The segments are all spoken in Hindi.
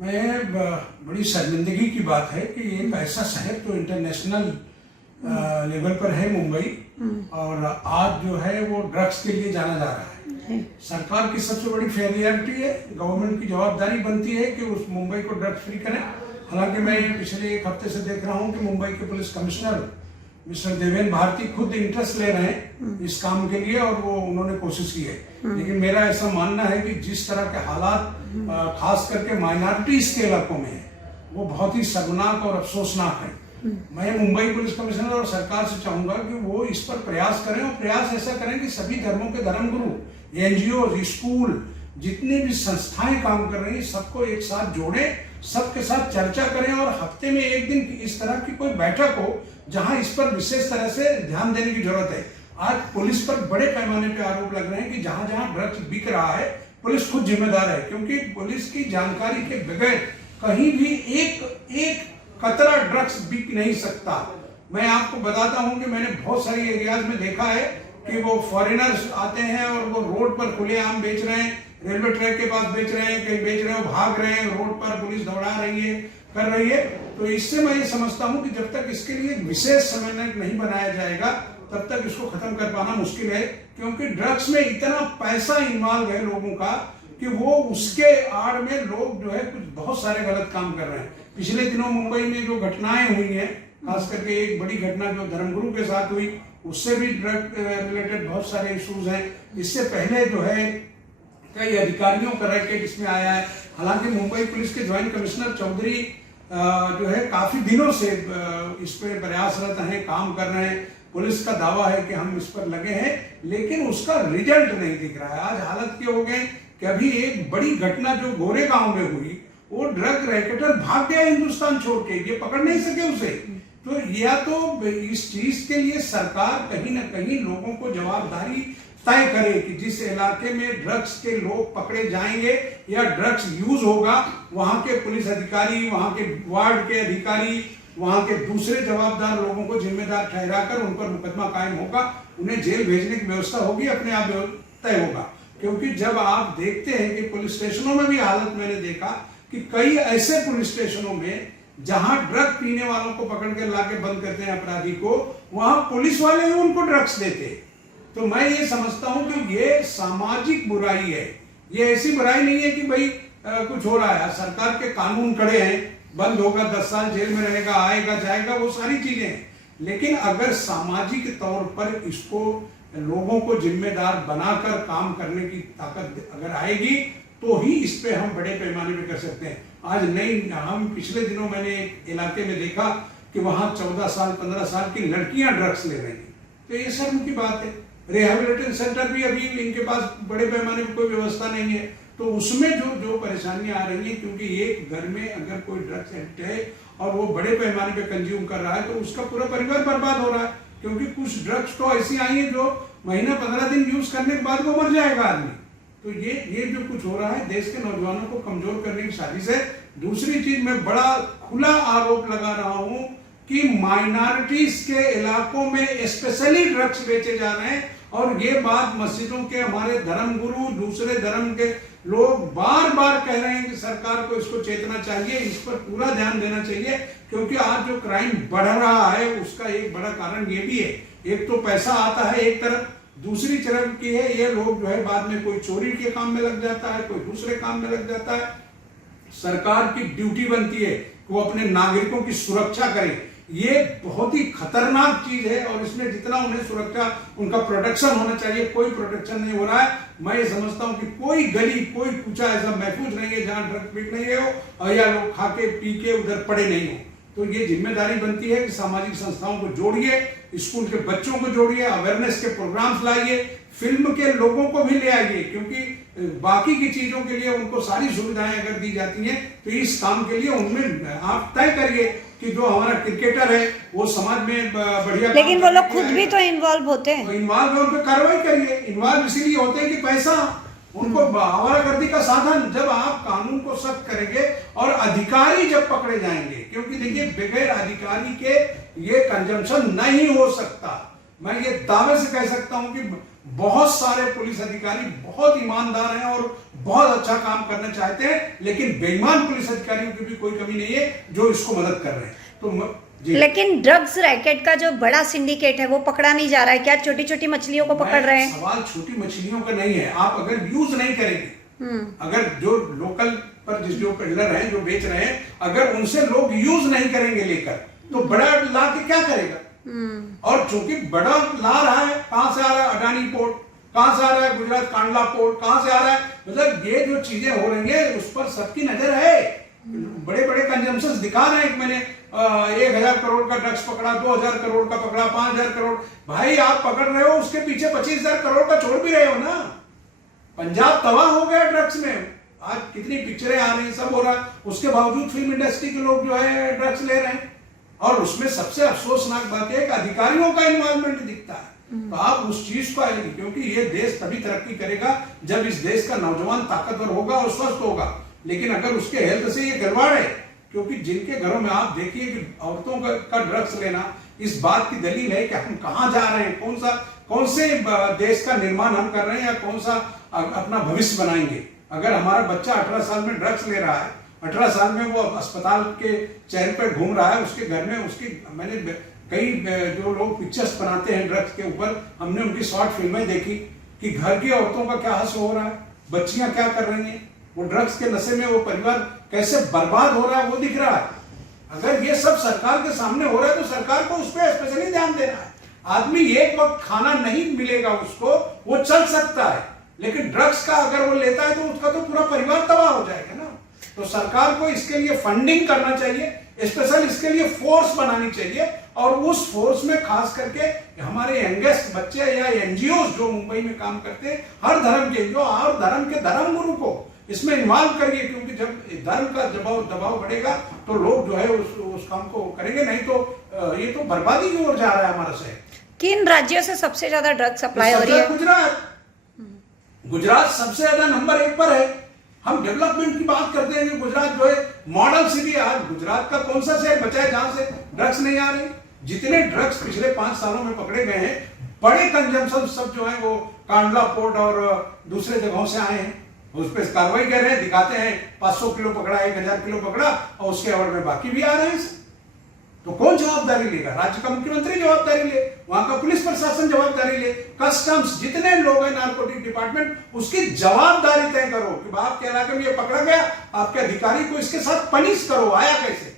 बड़ी शर्मिंदगी की बात है कि एक ऐसा शहर तो इंटरनेशनल लेवल पर है मुंबई, और आज जो है वो ड्रग्स के लिए जाना जा रहा है। सरकार की सबसे बड़ी फेलियरिटी है, गवर्नमेंट की जवाबदारी बनती है कि उस मुंबई को ड्रग्स फ्री करें। हालांकि मैं पिछले एक हफ्ते से देख रहा हूं कि मुंबई के police commissioner mister Deven Bharti खुद इंटरेस्ट ले रहे हैं इस काम के लिए, और वो उन्होंने कोशिश की है। लेकिन मेरा ऐसा मानना है कि जिस तरह के हालात खास करके माइनॉरिटीज के इलाकों में है, वो बहुत ही शर्मनाक और अफसोसनाक है। मैं मुंबई पुलिस कमिश्नर और सरकार से चाहूंगा कि वो इस पर प्रयास करें, और प्रयास ऐसा करें कि सभी धर्मों के धर्मगुरु, एनजीओ, स्कूल, जितनी भी संस्थाएं काम कर रही हैं, सबको एक साथ जोड़े, सबके साथ चर्चा करें, और हफ्ते में एक दिन इस तरह की कोई बैठक हो जहां इस पर विशेष तरह से ध्यान देने की जरूरत है। आज पुलिस पर बड़े पैमाने पे आरोप लग रहे हैं कि जहां जहां ड्रग्स बिक रहा है पुलिस खुद जिम्मेदार है, क्योंकि पुलिस की जानकारी के बगैर कहीं भी एक कतरा ड्रग्स बिक नहीं सकता। मैं आपको बताता हूं कि मैंने बहुत सारी एरियाज में देखा है कि वो फॉरेनर्स आते हैं और वो रोड पर खुलेआम बेच रहे हैं, रेलवे ट्रैक के पास बेच रहे हैं, कहीं बेच रहे हो, भाग रहे हैं, रोड पर पुलिस दौड़ा रही है, कर रही है। तो इससे मैं ये समझता हूं कि जब तक इसके लिए विशेष समन्वय नहीं बनाया जाएगा तब तक इसको खत्म कर पाना मुश्किल है, क्योंकि ड्रग्स में इतना पैसा इन्वॉल्व है लोगों का कि वो उसके आड़ में लोग जो है कुछ बहुत सारे गलत काम कर रहे हैं। पिछले दिनों मुंबई में जो घटनाएं हुई हैं, खास करके एक बड़ी घटना जो धर्मगुरु के साथ हुई, उससे भी ड्रग रिलेटेड बहुत सारे इश्यूज हैं। इससे पहले जो है कई अधिकारियों का रैकेट इसमें आया है। हालांकि मुंबई पुलिस के ज्वाइंट कमिश्नर चौधरी जो है काफी दिनों से इस पर प्रयासरत हैं, काम कर रहे हैं। पुलिस का दावा है कि हम इस पर लगे हैं, लेकिन उसका रिजल्ट नहीं दिख रहा है। आज हालत के हो गए कि अभी एक बड़ी घटना जो गोरेगांव में हुई, वो ड्रग रैकेटर भाग गया हिंदुस्तान छोड़ के, ये पकड़ नहीं सके उसे। तो या तो इस चीज के लिए सरकार कहीं ना कहीं लोगों को जवाबदारी तय करे कि जिस इलाके में ड्रग्स के लोग पकड़े जाएंगे या ड्रग्स यूज होगा, वहां के पुलिस अधिकारी, वहां के वार्ड के अधिकारी, वहां के दूसरे जवाबदार लोगों को जिम्मेदार ठहराकर उन पर मुकदमा कायम होगा, उन्हें जेल भेजने की व्यवस्था होगी, अपने आप तय होगा। क्योंकि जब आप देखते हैं कि पुलिस स्टेशनों में भी हालत मैंने देखा कि कई ऐसे पुलिस स्टेशनों में जहां ड्रग पीने वालों को पकड़ कर लाके बंद करते हैं अपराधी को, वहां पुलिस वाले ही उनको ड्रग्स देते। तो मैं ये समझता हूं कि ये सामाजिक बुराई है, ये ऐसी बुराई नहीं है कि भाई कुछ हो रहा है। सरकार के कानून कड़े हैं, बंद होगा, 10 साल जेल में रहेगा, आएगा जाएगा, वो सारी चीजें हैं। लेकिन अगर सामाजिक तौर पर इसको लोगों को जिम्मेदार बनाकर काम करने की ताकत अगर आएगी तो ही इस पे हम बड़े पैमाने पे कर सकते हैं। आज नहीं, हम पिछले दिनों मैंने एक इलाके में देखा कि वहां 14 साल 15 साल की लड़कियां ड्रग्स ले रही हैं। तो ये शर्म की बात है। रिहेबिलिटेशन सेंटर भी अभी इनके पास बड़े पैमाने पर कोई व्यवस्था नहीं है। तो उसमें जो परेशानियां आ रही हैं, क्योंकि एक घर में अगर कोई ड्रग्स एडिक्ट है और वो बड़े पैमाने पे कंज्यूम कर रहा है तो उसका पूरा परिवार बर्बाद हो रहा है। क्योंकि कुछ ड्रग्स तो ऐसी आई है जो महीना 15 दिन यूज करने के बाद वो मर जाएगा आदमी। तो ये जो कुछ हो रहा है देश के नौजवानों को कमजोर करने की साजिश है। दूसरी चीज, मैं बड़ा खुला आरोप लगा रहा हूं कि माइनॉरिटीज के इलाकों में स्पेशली ड्रग्स बेचे जा रहे हैं, और ये बात मस्जिदों के हमारे धर्मगुरु, दूसरे धर्म के लोग बार बार कह रहे हैं कि सरकार को इसको चेतना चाहिए, इस पर पूरा ध्यान देना चाहिए। क्योंकि आज जो क्राइम बढ़ रहा है उसका एक बड़ा कारण ये भी है, एक तो पैसा आता है एक तरफ, दूसरी तरफ की है ये लोग जो है बाद में कोई चोरी के काम में लग जाता है, कोई दूसरे काम में लग जाता है। सरकार की ड्यूटी बनती है कि वो अपने नागरिकों की सुरक्षा करे। ये बहुत ही खतरनाक चीज है, और इसमें जितना उन्हें सुरक्षा, उनका प्रोटेक्शन होना चाहिए, कोई प्रोटेक्शन नहीं हो रहा है। मैं ये समझता हूं कि कोई गली, कोई कूचा ऐसा महफूज नहीं है जहां ड्रग बिक नहीं हो और या लोग खा के पी के उधर पड़े नहीं हो। तो ये जिम्मेदारी बनती है कि सामाजिक संस्थाओं को जोड़िए, स्कूल के बच्चों को जोड़िए, अवेयरनेस के प्रोग्राम्स लाइए, फिल्म के लोगों को भी ले आइए, क्योंकि बाकी की चीजों के लिए उनको सारी सुविधाएं अगर दी जाती हैं तो इस काम के लिए उनमें आप तय करिए कि जो हमारा क्रिकेटर है वो समाज में बढ़िया, लेकिन वो लोग खुद भी तो इन्वॉल्व होते हैं। इन्वॉल्व है, उन पर कार्रवाई करिए। इन्वॉल्व इसीलिए होते हैं कि पैसा उनको आवारागर्दी का साधन। जब आप कानून को सख्त करेंगे और अधिकारी जब पकड़े जाएंगे, क्योंकि देखिए बगैर अधिकारी के ये कंजम्पशन नहीं हो सकता। मैं ये दावे से कह सकता हूं कि बहुत सारे पुलिस अधिकारी बहुत ईमानदार हैं और बहुत अच्छा काम करना चाहते हैं, लेकिन बेईमान पुलिस अधिकारियों की भी कोई कमी नहीं है जो इसको मदद कर रहे हैं। तो जी। लेकिन ड्रग्स रैकेट का जो बड़ा सिंडिकेट है वो पकड़ा नहीं जा रहा है क्या? छोटी छोटी मछलियों को पकड़ रहे हैं। सवाल छोटी मछलियों का नहीं है, आप अगर यूज नहीं करेंगे, अगर जो लोकल पर जो पेडलर हैं जो बेच रहे हैं, अगर उनसे लोग यूज नहीं करेंगे लेकर, तो बड़ा ला के क्या करेगा? और चूंकि बड़ा ला रहा है, कहां से आ रहा है? अडानी पोर्ट, कहां से आ रहा है? गुजरात कांडला पोर्ट, कहां से आ रहा है? मतलब ये जो चीजें हो रही है उस पर सबकी नजर है। बड़े बड़े कंजम्पशन दिखा रहे हैं। मैंने 1000 करोड़ का ड्रग्स पकड़ा, 2000 करोड़ का पकड़ा, 5000 करोड़। भाई आप पकड़ रहे हो, उसके पीछे 25,000 करोड़ का छोड़ भी रहे हो ना। पंजाब तबाह हो गया ड्रग्स में। आज कितनी पिक्चरें आ रही हैं, सब हो रहा है, उसके बावजूद फिल्म इंडस्ट्री के लोग जो है ड्रग्स ले रहे हैं। और उसमें सबसे अफसोसनाक बात है कि अधिकारियों का इन्वॉल्वमेंट दिखता है। तो आप उस चीज को आएंगे, क्योंकि ये देश तभी तरक्की करेगा जब इस देश का नौजवान ताकतवर होगा और स्वस्थ होगा। लेकिन अगर उसके हेल्थ से ये गड़बड़ है, क्योंकि जिनके घरों में आप देखिए कि औरतों का ड्रग्स लेना इस बात की दलील है कि हम कहां जा रहे हैं, कौन से देश का निर्माण हम कर रहे हैं, या कौन सा अपना भविष्य बनाएंगे। अगर हमारा बच्चा 18 साल में ड्रग्स ले रहा है, 18 साल में वो अस्पताल के चेहरे पर घूम रहा है, उसके घर में मैंने कई जो लोग पिक्चर्स बनाते हैं ड्रग्स के ऊपर, हमने उनकी शॉर्ट फिल्में देखी कि घर की औरतों का क्या हाल हो रहा है, बच्चियां क्या कर रही हैं, वो ड्रग्स के नशे में वो परिवार कैसे बर्बाद हो रहा है, वो दिख रहा है। अगर ये सब सरकार के सामने हो रहा है तो सरकार को उस पर स्पेशली ध्यान देना है। आदमी एक वक्त खाना नहीं मिलेगा उसको, वो चल सकता है, लेकिन ड्रग्स का अगर वो लेता है तो उसका तो पूरा परिवार तबाह हो जाएगा ना। तो सरकार को इसके लिए फंडिंग करना चाहिए, स्पेशल इसके लिए फोर्स बनानी चाहिए, और उस फोर्स में खास करके हमारे यंगेस्ट बच्चे या एनजीओ जो मुंबई में काम करते हैं, हर धर्म के एनजीओ और धर्म के धर्म गुरु को इसमें इन्वॉल्व करिए, क्योंकि जब धर्म का दबाव बढ़ेगा तो लोग जो है उस काम को करेंगे, नहीं तो ये तो बर्बादी की ओर जा रहा है हमारा शहर। किन राज्यों से सबसे ज्यादा ड्रग सप्लाई हो रही है? गुजरात सबसे ज्यादा नंबर 1 पर है। हम डेवलपमेंट की बात करते हैं कि गुजरात जो है मॉडल सिटी। आज गुजरात का कौन सा शहर बचा है जहां से ड्रग्स नहीं आ रही? जितने ड्रग्स पिछले 5 सालों में पकड़े गए हैं, बड़े कंजम्पशन सब जो है वो कांडला पोर्ट और दूसरे जगहों से आए हैं। उस पर कार्रवाई कर रहे हैं, दिखाते हैं 500 किलो पकड़ा, 1000 किलो पकड़ा, और उसके अवर में बाकी भी आ रहे हैं। तो कौन जवाबदारी लेगा? राज्य का मुख्यमंत्री जवाबदारी ले, वहां का पुलिस प्रशासन जवाबदारी ले, कस्टम्स, जितने लोग हैं, नारकोटिक डिपार्टमेंट, उसकी जवाबदारी तय करो कि आपके इलाके में ये पकड़ा गया, आपके अधिकारी को इसके साथ पनिश करो। आया कैसे?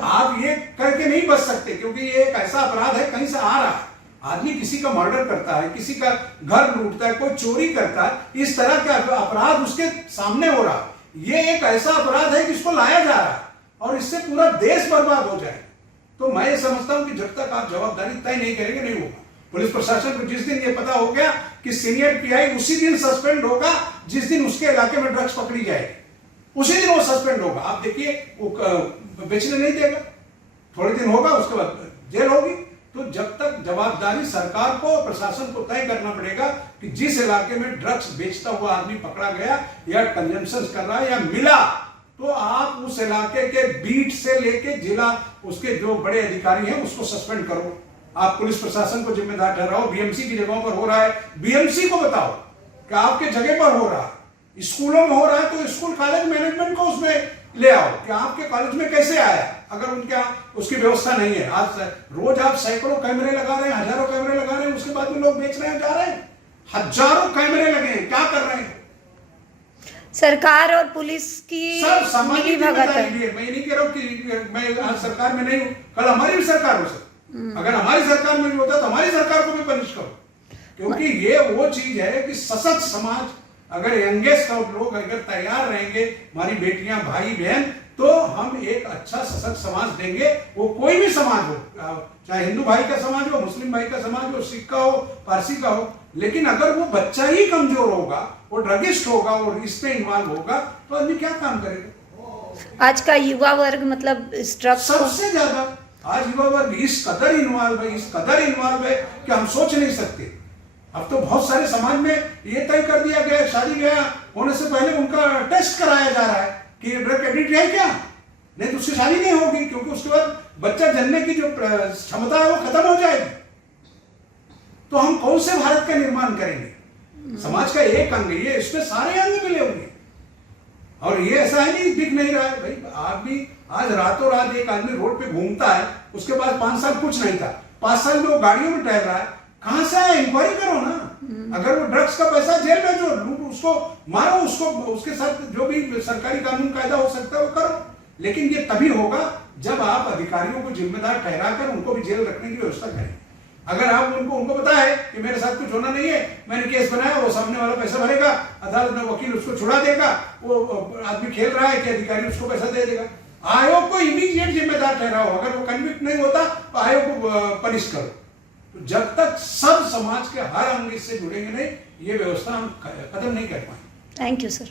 आप ये करके नहीं बच सकते, क्योंकि ये एक ऐसा अपराध है, कहीं से आ रहा है। आदमी किसी का मर्डर करता है, किसी का घर लूटता है, कोई चोरी करता है, इस तरह का अपराध उसके सामने हो रहा है। ये एक ऐसा अपराध है जिसको लाया जा रहा है, और इससे पूरा देश बर्बाद हो जाए। तो मैं ये समझता हूं कि जब तक आप जवाबदारी तय नहीं करेंगे, नहीं होगा। पुलिस प्रशासन को जिस दिन ये पता हो गया कि सीनियर पीआई, उसी दिन सस्पेंड होगा जिस दिन उसके इलाके में ड्रग्स पकड़ी जाएगी, उसी दिन वो सस्पेंड होगा। आप देखिए, वो बेचने नहीं देगा, थोड़े दिन होगा, उसके बाद जेल होगी। तो जब तक जवाबदारी सरकार को, प्रशासन को तय करना पड़ेगा कि जिस इलाके में ड्रग्स बेचता हुआ आदमी पकड़ा गया या कंजम्पशन कर रहा है या मिला, तो आप उस इलाके के बीट से लेके जिला, उसके जो बड़े अधिकारी हैं उसको सस्पेंड करो। आप पुलिस प्रशासन को जिम्मेदार ठहराओ। बीएमसी की जगहों पर हो रहा है, बीएमसी को बताओ कि आपके जगह पर हो रहा है। स्कूलों में हो रहा है तो स्कूल कॉलेज मैनेजमेंट को उसमें ले आओ कि आपके कॉलेज में कैसे आया, अगर उनके उसकी व्यवस्था नहीं है। आज रोज आप सैकड़ों कैमरे लगा रहे हैं, हजारों कैमरे लगा रहे हैं, उसके बाद में लोग बेच रहे हैं, जा रहे हैं। हजारों कैमरे लगे हैं, क्या कर रहे हैं? सरकार और पुलिस की मिली भगत है। मैं नहीं कह रहा हूँ कि मैं आज सरकार में नहीं हूँ, कल हमारी भी सरकार हो सकती। अगर हमारी सरकार में भी होता तो हमारी सरकार को भी पनिश करो, क्योंकि ये वो चीज है कि सशक्त समाज, अगर यंगेस्ट लोग अगर तैयार रहेंगे, हमारी बेटियां, भाई बहन, तो हम एक अच्छा सशक्त समाज देंगे। वो कोई भी समाज हो, चाहे हिंदू भाई का समाज हो, मुस्लिम भाई का समाज हो, सिख का हो, पारसी का हो, लेकिन अगर वो बच्चा ही कमजोर होगा, वो ड्रगिस्ट होगा और इसमें इन्वॉल्व होगा, तो आदमी क्या काम करेगा? आज का युवा वर्ग मतलब इस ड्रग्स सबसे ज्यादा आज युवा वर्ग इस कदर इन्वॉल्व है कि हम सोच नहीं सकते। अब तो बहुत सारे समाज में ये तय कर दिया गया, शादी ब्याह होने से पहले उनका टेस्ट कराया जा रहा है कि ड्रग एडिक्ट है क्या, नहीं तो उसकी शादी नहीं होगी, क्योंकि उसके बाद बच्चा जनने की जो क्षमता है वो खत्म हो जाएगी। तो हम कौन से भारत का निर्माण करेंगे? समाज का एक अंग है ये, इसमें सारे अंग मिले होंगे। और ये ऐसा है नहीं दिख नहीं रहा है भाई, आदमी आज रातों रात एक आदमी रोड पे घूमता है, उसके पास 5 साल कुछ नहीं था, 5 साल में वो गाड़ियों में टहल रहा है, कहां से आया? इंक्वायरी करो ना। अगर वो ड्रग्स का पैसा जेल भेजो, उसको मारो, उसको उसके साथ जो भी सरकारी कानून कायदा हो सकता है वो करो। लेकिन ये तभी होगा जब आप अधिकारियों को जिम्मेदार ठहराकर उनको भी जेल रखने की व्यवस्था करें। अगर आप उनको पता है कि मेरे साथ कुछ होना नहीं है, मैंने केस बनाया, वो सामने वाला पैसा भरेगा, अदालत में वकील उसको छुड़ा देगा, वो आदमी खेल रहा है कि अधिकारी उसको पैसा दे देगा। आयोग को इमीडिएट जिम्मेदार ठहराओ, अगर वो कन्विक्ट नहीं होता तो आयोग को पनिश करो। तो जब तक सब समाज के हर अंग इससे जुड़ेंगे नहीं, ये व्यवस्था हम खत्म नहीं कर पाएंगे। Thank you sir.